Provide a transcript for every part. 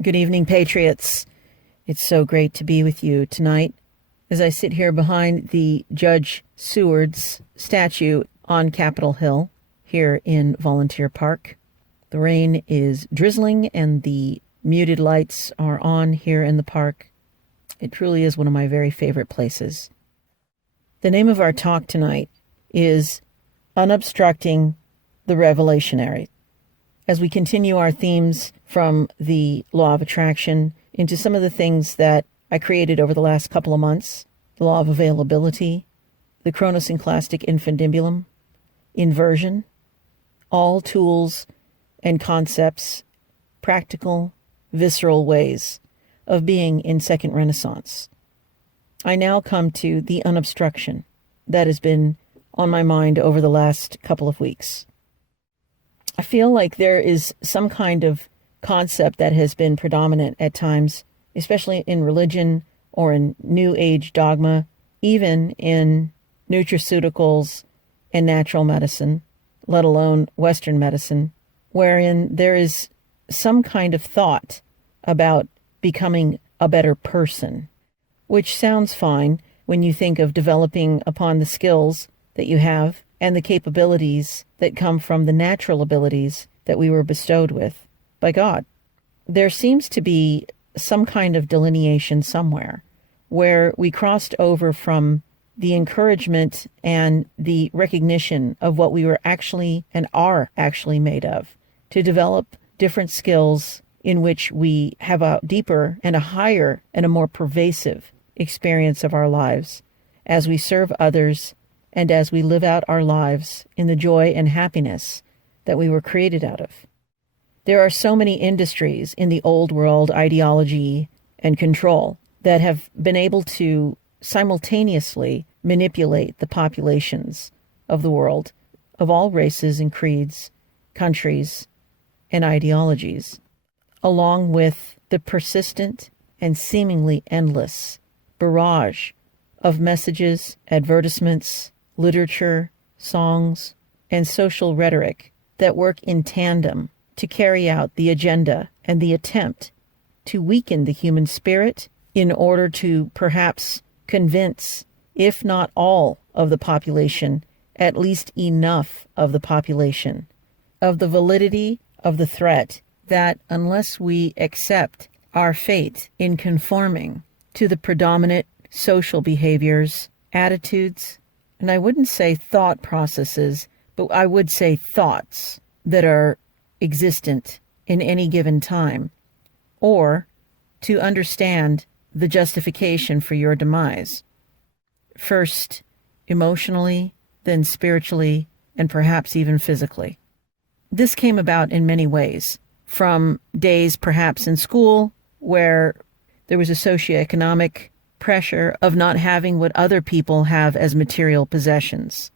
Good evening, Patriots. It's so great to be with you tonight as I sit here behind the Judge Seward's statue on Capitol Hill here in Volunteer Park. The rain is drizzling and the muted lights are on here in the park. It truly is one of my very favorite places. The name of our talk tonight is UNOBSTRUCTING the REVELATIONARY. As we continue our themes from the law of attraction into some of the things that I created over the last couple of months, the law of availability, the chronosynclastic infundibulum, inversion, all tools and concepts, practical, visceral ways of being in Second Renaissance. I now come to the unobstruction that has been on my mind over the last couple of weeks. I feel like there is some kind of concept that has been predominant at times, especially in religion or in New Age dogma, even in nutraceuticals and natural medicine, let alone Western medicine, wherein there is some kind of thought about becoming a better person, which sounds fine when you think of developing upon the skills that you have and the capabilities that come from the natural abilities that we were bestowed with by God. There seems to be some kind of delineation somewhere where we crossed over from the encouragement and the recognition of what we were actually and are actually made of to develop different skills in which we have a deeper and a higher and a more pervasive experience of our lives as we serve others and as we live out our lives in the joy and happiness that we were created out of. There are so many industries in the old world ideology and control that have been able to simultaneously manipulate the populations of the world, of all races and creeds, countries, and ideologies, along with the persistent and seemingly endless barrage of messages, advertisements, literature, songs, and social rhetoric that work in tandem to carry out the agenda and the attempt to weaken the human spirit in order to perhaps convince, if not all of the population, at least enough of the population, of the validity of the threat that unless we accept our fate in conforming to the predominant social behaviors, attitudes, and I wouldn't say thought processes, but I would say thoughts that are existent in any given time, or to understand the justification for your demise. First, emotionally, then spiritually, and perhaps even physically. This came about in many ways, from days perhaps in school where there was a socioeconomic pressure of not having what other people have as material possessions.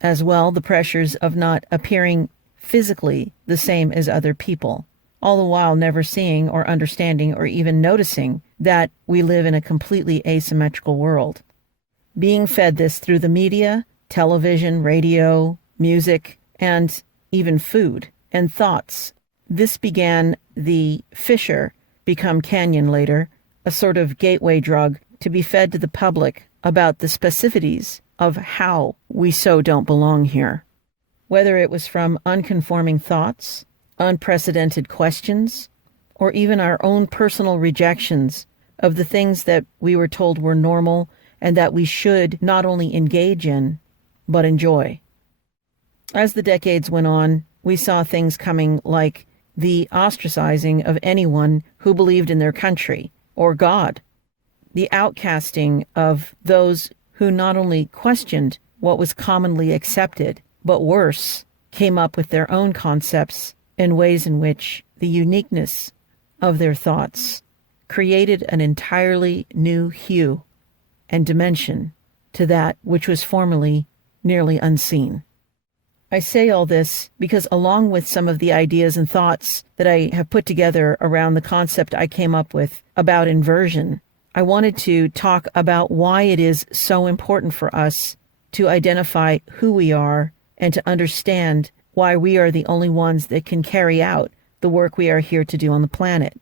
As well, the pressures of not appearing physically the same as other people, all the while never seeing or understanding or even noticing that we live in a completely asymmetrical world. Being fed this through the media, television, radio, music, and even food and thoughts. This began the fissure, become canyon later, a sort of gateway drug to be fed to the public about the specificities of how we so don't belong here. Whether it was from unconforming thoughts, unprecedented questions, or even our own personal rejections of the things that we were told were normal and that we should not only engage in, but enjoy. As the decades went on, we saw things coming like the ostracizing of anyone who believed in their country or God, the outcasting of those who not only questioned what was commonly accepted, but worse, came up with their own concepts and ways in which the uniqueness of their thoughts created an entirely new hue and dimension to that which was formerly nearly unseen. I say all this because along with some of the ideas and thoughts that I have put together around the concept I came up with about inversion, I wanted to talk about why it is so important for us to identify who we are and to understand why we are the only ones that can carry out the work we are here to do on the planet.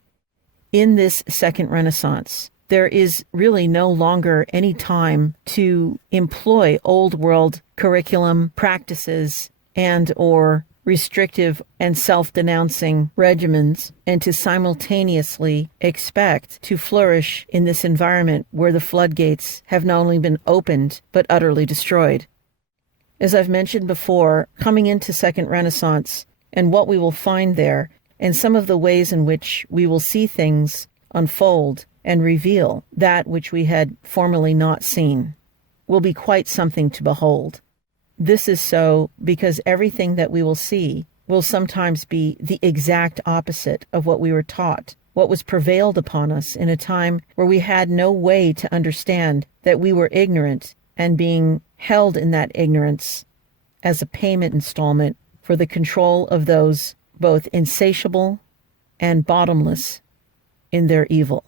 In this second Renaissance, there is really no longer any time to employ old world curriculum practices and or restrictive and self-denouncing regimens, and to simultaneously expect to flourish in this environment where the floodgates have not only been opened, but utterly destroyed. As I've mentioned before, coming into Second Renaissance and what we will find there, and some of the ways in which we will see things unfold and reveal that which we had formerly not seen, will be quite something to behold. This is so because everything that we will see will sometimes be the exact opposite of what we were taught, what was prevailed upon us in a time where we had no way to understand that we were ignorant and being held in that ignorance as a payment installment for the control of those both insatiable and bottomless in their evil.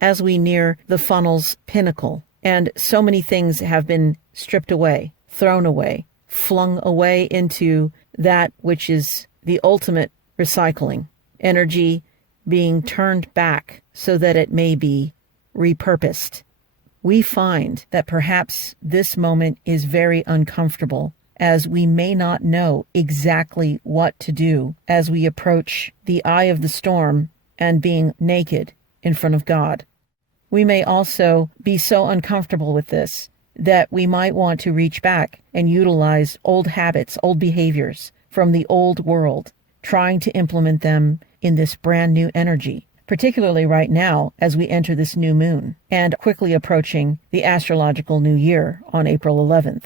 As we near the funnel's pinnacle, and so many things have been stripped away, thrown away, flung away into that which is the ultimate recycling, energy being turned back so that it may be repurposed. We find that perhaps this moment is very uncomfortable, as we may not know exactly what to do as we approach the eye of the storm and being naked in front of God. We may also be so uncomfortable with this that we might want to reach back and utilize old habits, old behaviors from the old world, trying to implement them in this brand new energy, particularly right now as we enter this new moon and quickly approaching the astrological new year on April 11th.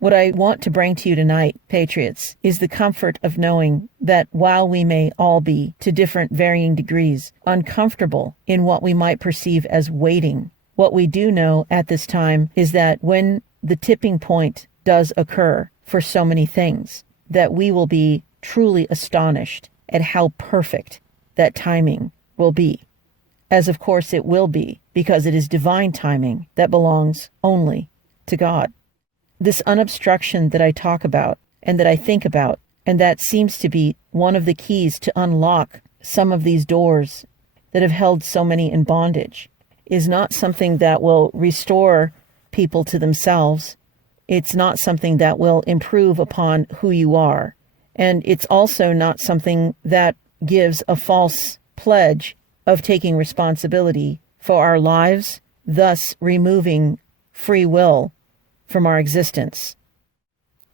What I want to bring to you tonight, Patriots, is the comfort of knowing that while we may all be, to different varying degrees, uncomfortable in what we might perceive as waiting, what we do know at this time is that when the tipping point does occur for so many things, that we will be truly astonished at how perfect that timing will be. As of course it will be, because it is divine timing that belongs only to God. This unobstruction that I talk about and that I think about, and that seems to be one of the keys to unlock some of these doors that have held so many in bondage, is not something that will restore people to themselves. It's not something that will improve upon who you are. And it's also not something that gives a false pledge of taking responsibility for our lives, thus removing free will from our existence.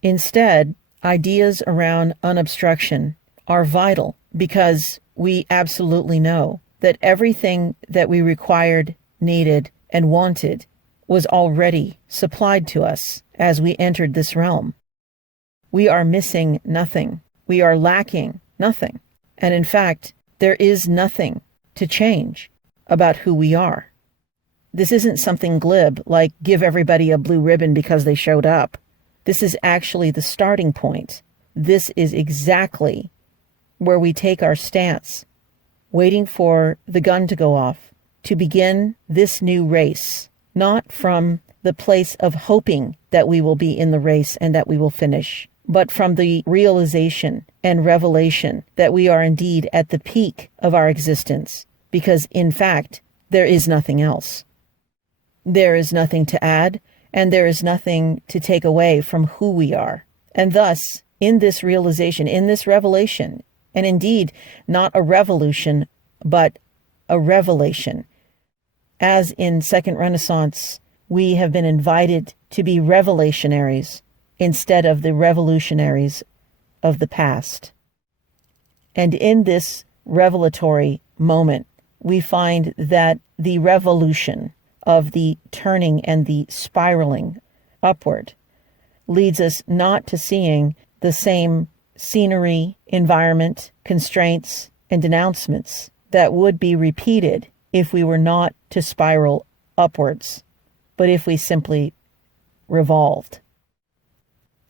Instead, ideas around unobstruction are vital because we absolutely know that everything that we required, needed, and wanted was already supplied to us as we entered this realm. We are missing nothing. We are lacking nothing. And in fact, there is nothing to change about who we are. This isn't something glib like give everybody a blue ribbon because they showed up. This is actually the starting point. This is exactly where we take our stance, waiting for the gun to go off, to begin this new race, not from the place of hoping that we will be in the race and that we will finish, but from the realization and revelation that we are indeed at the peak of our existence, because in fact, there is nothing else. There is nothing to add, and there is nothing to take away from who we are. And thus, in this realization, in this revelation, and indeed not a revolution, but a revelation, as in Second Renaissance, we have been invited to be revelationaries instead of the revolutionaries of the past. And in this revelatory moment, we find that the revolution of the turning and the spiraling upward leads us not to seeing the same scenery, environment, constraints, and denouncements that would be repeated if we were not to spiral upwards, but if we simply revolved.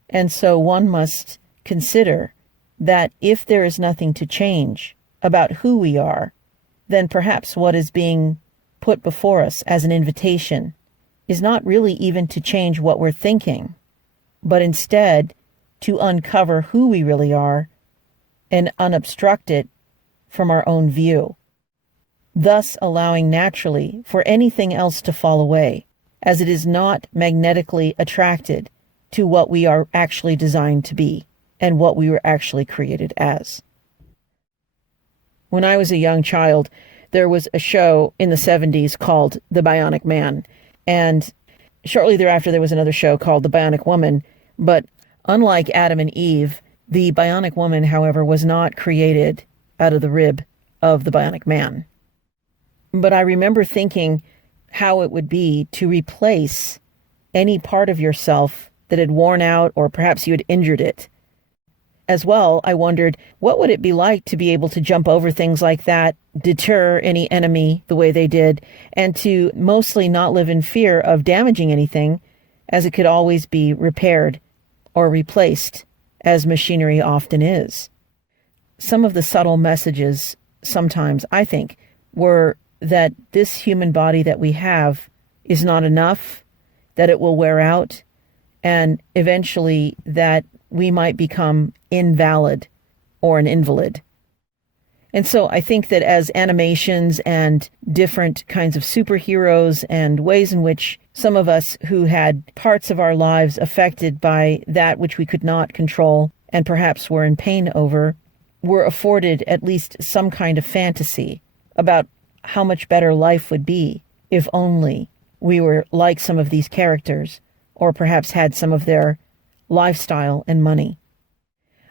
And so one must consider that if there is nothing to change about who we are, then perhaps what is being put before us as an invitation is not really even to change what we're thinking, but instead to uncover who we really are and unobstruct it from our own view, thus allowing naturally for anything else to fall away, as it is not magnetically attracted to what we are actually designed to be and what we were actually created as. When I was a young child, there was a show in the 70s called The Bionic Man, and shortly thereafter there was another show called The Bionic Woman, but unlike Adam and Eve, the Bionic Woman, however, was not created out of the rib of the Bionic Man. But I remember thinking how it would be to replace any part of yourself that had worn out, or perhaps you had injured it. As well, I wondered, what would it be like to be able to jump over things like that, deter any enemy the way they did, and to mostly not live in fear of damaging anything, as it could always be repaired or replaced, as machinery often is. Some of the subtle messages, sometimes, I think, were that this human body that we have is not enough, that it will wear out, and eventually that we might become invalid or an invalid. And so I think that as animations and different kinds of superheroes and ways in which some of us who had parts of our lives affected by that which we could not control and perhaps were in pain over, were afforded at least some kind of fantasy about how much better life would be if only we were like some of these characters, or perhaps had some of their lifestyle and money.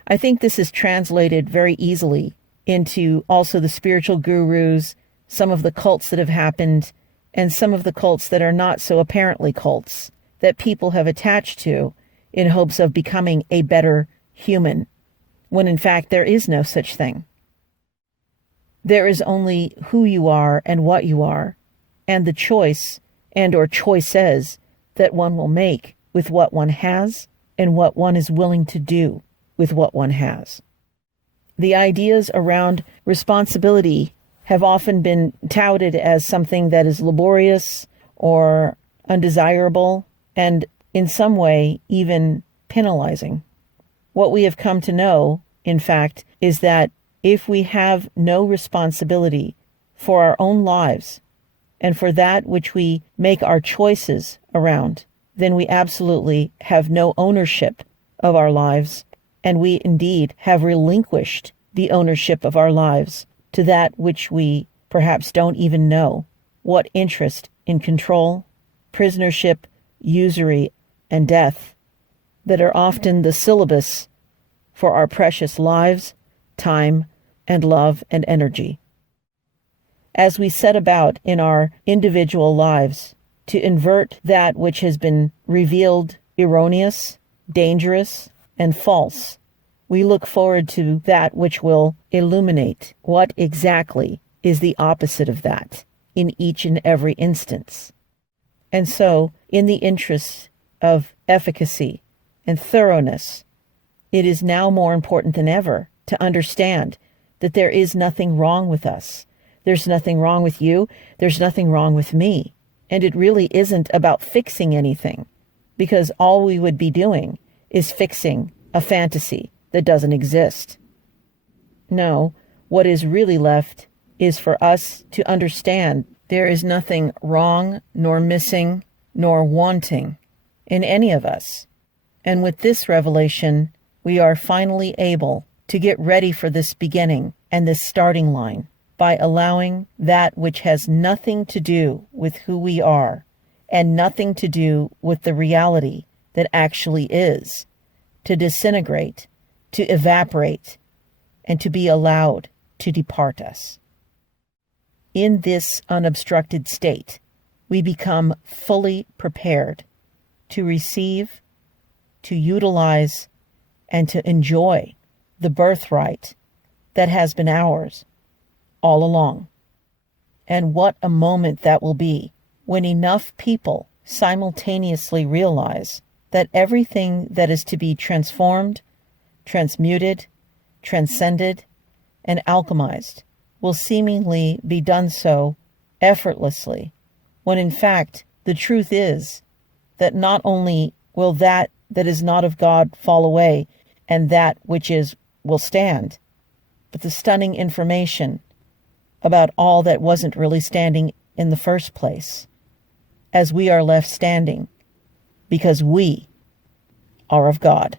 I think this is translated very easily into also the spiritual gurus, some of the cults that have happened, and some of the cults that are not so apparently cults, that people have attached to in hopes of becoming a better human, when in fact there is no such thing. There is only who you are and what you are, and the choice and or choices that one will make with what one has and what one is willing to do with what one has. The ideas around responsibility have often been touted as something that is laborious or undesirable, and in some way even penalizing. What we have come to know, in fact, is that if we have no responsibility for our own lives and for that which we make our choices around, then we absolutely have no ownership of our lives, and we indeed have relinquished the ownership of our lives to that which we perhaps don't even know what interest in control, prisonership, usury, and death that are often the syllabus for our precious lives, time, and love and energy. As we set about in our individual lives to invert that which has been revealed erroneous, dangerous, and false, we look forward to that which will illuminate what exactly is the opposite of that in each and every instance. And so, in the interest of efficacy and thoroughness, it is now more important than ever to understand that there is nothing wrong with us. There's nothing wrong with you. There's nothing wrong with me. And it really isn't about fixing anything, because all we would be doing is fixing a fantasy that doesn't exist. No, what is really left is for us to understand there is nothing wrong, nor missing, nor wanting in any of us. And with this revelation, we are finally able to get ready for this beginning and this starting line by allowing that which has nothing to do with who we are and nothing to do with the reality that actually is to disintegrate, to evaporate, and to be allowed to depart us. In this unobstructed state, we become fully prepared to receive, to utilize, and to enjoy the birthright that has been ours all along. And what a moment that will be when enough people simultaneously realize that everything that is to be transformed, transmuted, transcended, and alchemized will seemingly be done so effortlessly, when in fact the truth is that not only will that is not of God fall away, and that which is will stand, but the stunning information about all that wasn't really standing in the first place, as we are left standing, because we are of God.